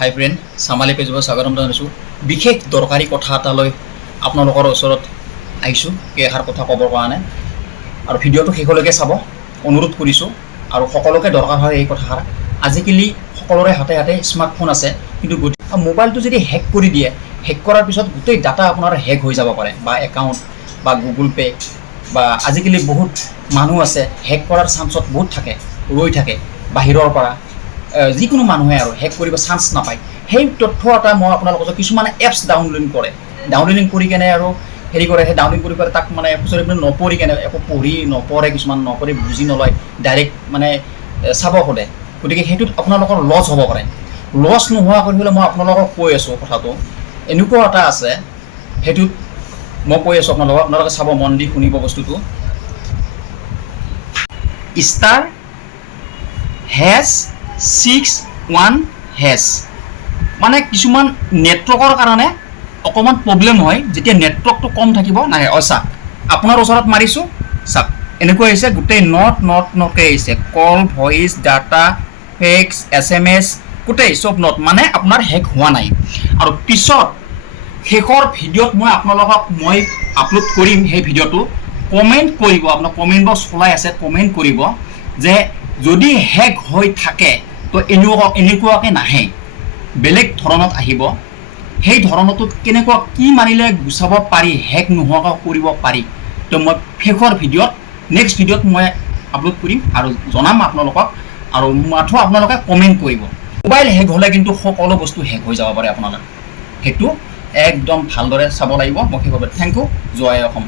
হাই friend, চামালি পেজত স্বাগতম জনাইছোঁ। বিশেষ দৰকাৰী কথা এটালৈ আপোনালোকৰ ওচৰত আহিছোঁ, কেইষাৰ কথা ক'বৰ কাৰণে। আৰু ভিডিঅ'টো শেষলৈকে চাব অনুৰোধ কৰিছোঁ। আৰু সকলোকে দৰকাৰ হয় এই কথাষাৰ। আজিকালি সকলোৰে হাতে হাতে স্মাৰ্টফোন আছে, কিন্তু মোবাইলটো যদি হেক কৰি দিয়ে, হেক কৰাৰ পিছত গোটেই ডাটা আপোনাৰ হেক হৈ যাব পাৰে, বা একাউণ্ট বা গুগল পে' বা আজিকালি বহুত মানুহ আছে হেক কৰাৰ চান্সত বহুত থাকে, ৰৈ থাকে বাহিৰৰ পৰা। যিকোনো মানুহে আৰু হেক কৰিব চান্স নাপায়। সেই তথ্য এটা মই আপোনালোকৰ কিছুমানে এপছ ডাউনলোডিং কৰি কেনে আৰু হেৰি কৰে, সেই ডাউনলোড কৰি তাক মানে নপঢ়ি কেনে একো নপঢ়ে, কিছুমান নপঢ়ি বুজি নলয়, ডাইৰেক্ট মানে চাব খোজে। গতিকে সেইটোত আপোনালোকৰ লছ হ'ব পাৰে। লছ নোহোৱা কৰিবলৈ মই আপোনালোকক কৈ আছোঁ কথাটো এনেকুৱা এটা আছে, সেইটোত মই কৈ আছোঁ আপোনালোকে চাব, মন দি শুনিব বস্তুটো। *#6*1# মানে কিছুমান নেটৱৰ্কৰ কাৰণে অকণমান প্ৰব্লেম হয়, যেতিয়া নেটৱৰ্কটো কম থাকিব নাহে। চাওক, আপোনাৰ ওচৰত মাৰিছোঁ, চাওক এনেকুৱা আহিছে, গোটেই নটকৈ আহিছে, কল, ভইচ, ডাটা, ফেক্স, SMS, গোটেই চব নট, মানে আপোনাৰ হেক হোৱা নাই। আৰু পিছত শেষৰ ভিডিঅ'ত মই আপোনালোকক আপলোড কৰিম সেই ভিডিঅ'টো। কমেণ্ট কৰিব, আপোনাৰ কমেণ্ট বক্স খোলাই আছে, কমেণ্ট কৰিব যে যদি হেক হৈ থাকে তো এনেকুৱাকৈ নাহে, বেলেগ ধৰণত আহিব। সেই ধৰণটোত কেনেকুৱা কি মাৰিলে গুচাব পাৰি, হেক নোহোৱাকৈ কৰিব পাৰি, তো মই শেষৰ ভিডিঅ'ত নেক্সট ভিডিঅ'ত মই আপলোড কৰিম আৰু জনাম আপোনালোকক। আৰু মাথো আপোনালোকে কমেণ্ট কৰিব। মোবাইল হেক হ'লে কিন্তু সকলো বস্তু হেক হৈ যাব পাৰে আপোনালোকে, সেইটো একদম ভালদৰে চাব লাগিব। মই শেষৰ থেংক ইউ। জয় অসম।